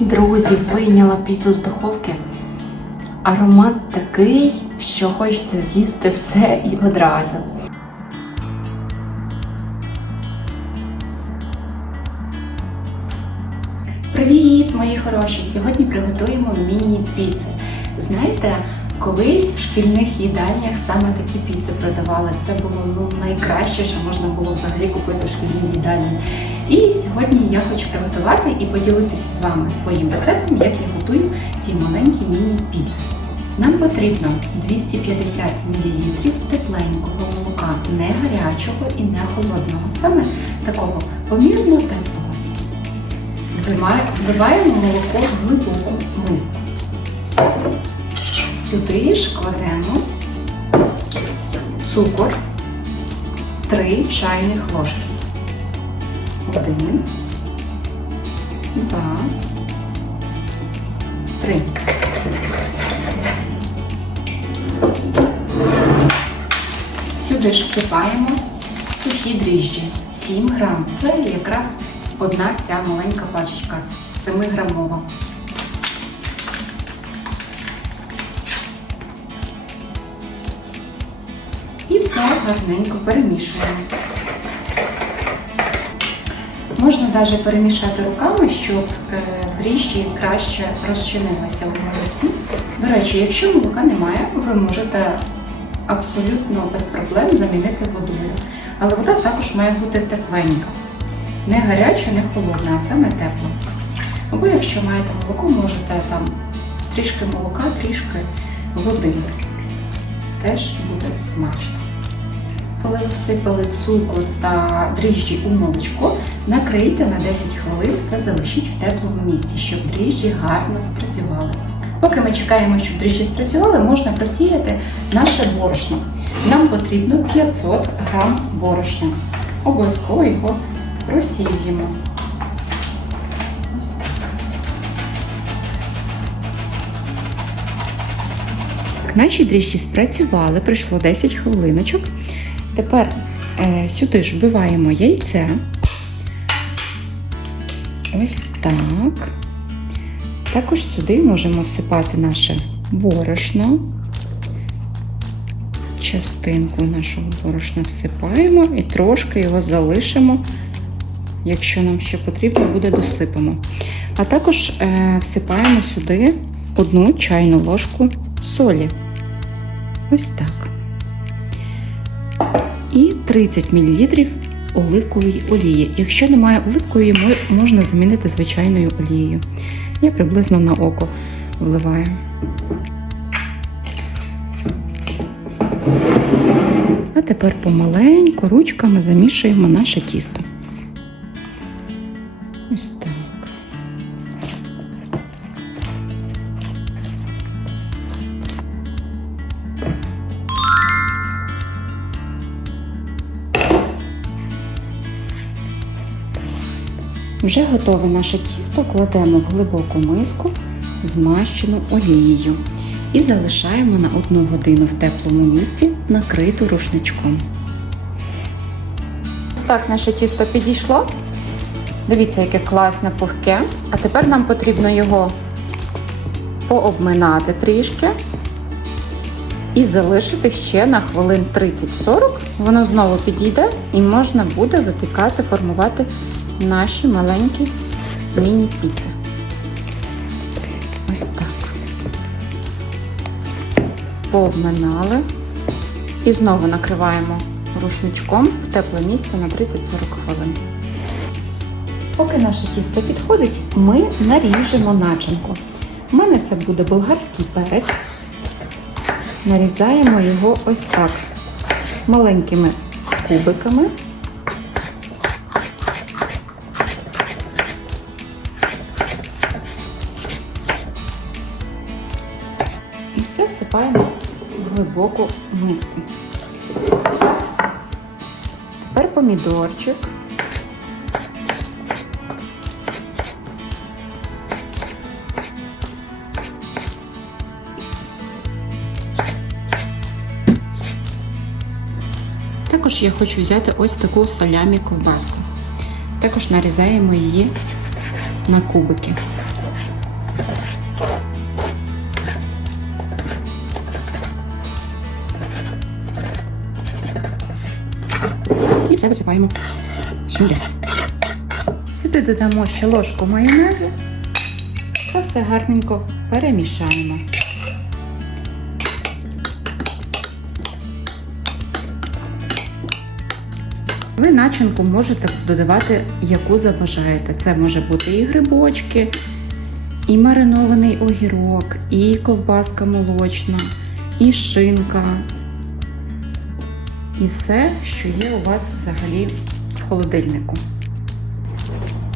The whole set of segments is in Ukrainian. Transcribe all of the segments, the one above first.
Друзі, вийняла піцу з духовки. Аромат такий, що хочеться з'їсти все і одразу. Привіт, мої хороші! Сьогодні приготуємо міні-піци. Знаєте, колись в шкільних їдальнях саме такі піци продавали. Це було ну, найкраще, що можна було взагалі купити в шкільній їдальні. І сьогодні я хочу приготувати і поділитися з вами своїм рецептом, як я готую ці маленькі міні-піци. Нам потрібно 250 мл тепленького молока, не гарячого і не холодного, саме такого помірно теплого. Вливаємо молоко в глибоку миску. Сюди ж кладемо цукор 3 чайних ложки. Один, два, три. Сюди ж всипаємо сухі дріжджі 7 грам. Це якраз одна ця маленька пачечка 7 грамова. І все гарненько перемішуємо. Можна навіть перемішати руками, щоб е, дріжджі краще розчинилися в молоці. До речі, якщо молока немає, ви можете абсолютно без проблем замінити водою. Але вода також має бути тепленька. Не гаряча, не холодна, а саме тепла. Або якщо маєте молоко, можете там трішки молока, трішки води. Теж буде смачно. Коли всипали цукор та дріжджі у молочко, накрийте на 10 хвилин та залишіть в теплому місці, щоб дріжджі гарно спрацювали. Поки ми чекаємо, щоб дріжджі спрацювали, можна просіяти наше борошно. Нам потрібно 500 грам борошна. Обов'язково його просіюємо. Ось так. Наші дріжджі спрацювали, пройшло 10 хвилиночок. Тепер е, сюди ж вбиваємо яйце. Ось так. Також сюди можемо всипати наше борошно. Частинку нашого борошна всипаємо і трошки його залишимо. Якщо нам ще потрібно, буде досипемо. А також е, всипаємо сюди одну чайну ложку солі. Ось так. І 30 мл оливкової олії. Якщо немає оливкової, можна замінити звичайною олією. Я приблизно на око вливаю. А тепер помаленьку ручками замішуємо наше тісто. Вже готове наше тісто кладемо в глибоку миску, змащену олією, і залишаємо на одну годину в теплому місці, накриту рушничком. Ось так наше тісто підійшло. Дивіться, яке класне пухке. А тепер нам потрібно його пообминати трішки і залишити ще на хвилин 30-40. Воно знову підійде і можна буде випікати, формувати наші маленькі міні-піци. Ось так. Пообминали. І знову накриваємо рушничком в тепле місце на 30-40 хвилин. Поки наше тісто підходить, ми наріжемо начинку. У мене це буде болгарський перець. Нарізаємо його ось так маленькими кубиками. Все в глибоку миску. Тепер помідорчик. Також я хочу взяти ось таку салямі ковбаску. Також нарізаємо її на кубики. Все висипаємо сюди. Сюди додамо ще ложку майонезу та все гарненько перемішаємо. Ви начинку можете додавати, яку забажаєте. Це може бути і грибочки, і маринований огірок, і ковбаска молочна, і шинка, і все, що є у вас взагалі в холодильнику.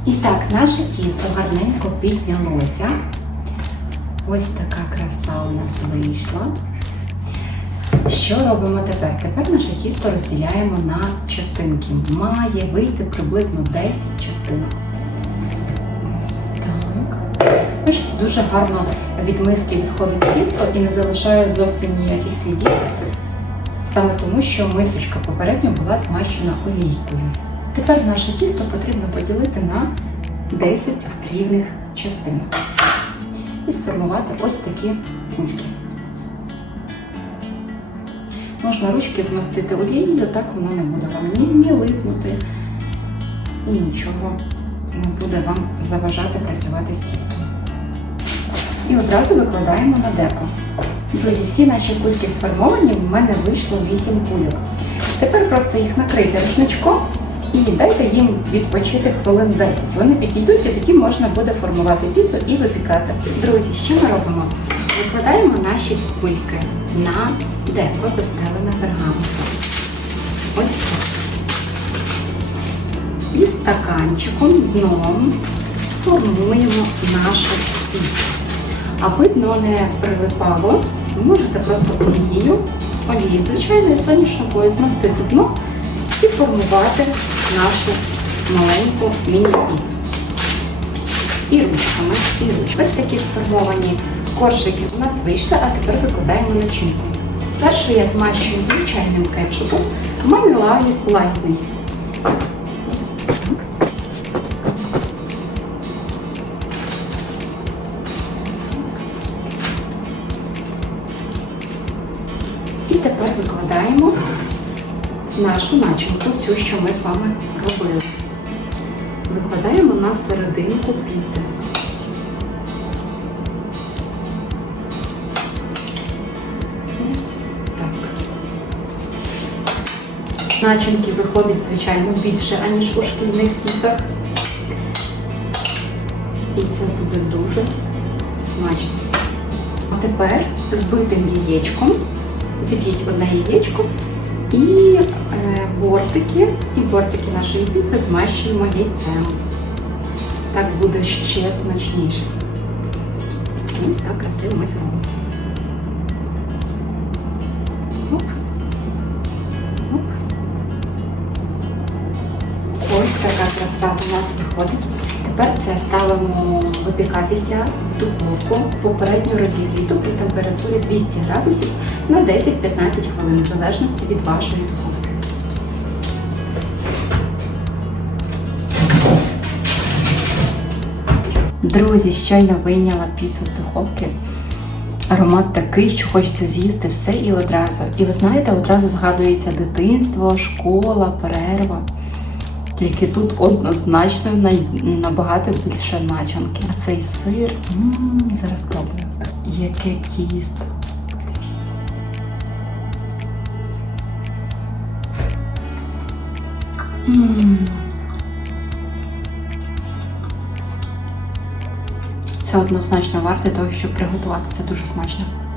І так, наше тісто гарненько піднялося. Ось така краса у нас вийшла. Що робимо тепер? Тепер наше тісто розділяємо на частинки. Має вийти приблизно 10 частинок. Ось так. Бачите, дуже гарно від миски відходить тісто і не залишає зовсім ніяких слідів. Саме тому, що мисочка попередньо була змащена олійкою. Тепер наше тісто потрібно поділити на 10 рівних частинок і сформувати ось такі кульки. Можна ручки змастити олією, так воно не буде вам ні, ні липнути, і нічого не буде вам заважати працювати з тістом. І одразу викладаємо на деко. Друзі, всі наші кульки сформовані, в мене вийшло 8 кульок. Тепер просто їх накрийте рушничком і дайте їм відпочити хвилин 10. Вони підійдуть і тоді можна буде формувати піцу і випікати. Друзі, що ми робимо? Викладаємо наші кульки на деко застелене пергаментом. Ось так. І стаканчиком дном формуємо нашу піцу. Аби дно не прилипало, ви можете просто олією, олією звичайною сонячною змастити дно і формувати нашу маленьку міні-піцу. І ручками, і ручками. Ось такі сформовані коржики у нас вийшли, а тепер викладаємо начинку. Спершу я змащую звичайним кетчупом, в мене лай- нашу начинку, цю, що ми з вами робили. Викладаємо на серединку піци. Ось так. Начинки виходить, звичайно, більше, аніж у шкільних піцах. І це буде дуже смачно. А тепер збитим яєчком зіб'ють одне яєчко і е, бортики, і бортики нашої піци змащуємо яйцем. Так буде ще смачніше. Ось так красиво ми це робимо. Ось така краса у нас виходить. Тепер це ставимо випікатися в духовку, попередньо розігріту при температурі 200 градусів на 10-15 хвилин, в залежності від вашої духовки. Друзі, щойно вийняла піцу з духовки. Аромат такий, що хочеться з'їсти все і одразу. І ви знаєте, одразу згадується дитинство, школа, перерва. Тільки тут однозначно набагато більше начинки. А цей сир, м, зараз спробую. Яке тісто. Дивіться. М. Це однозначно варте того, щоб приготувати. Це дуже смачно. М.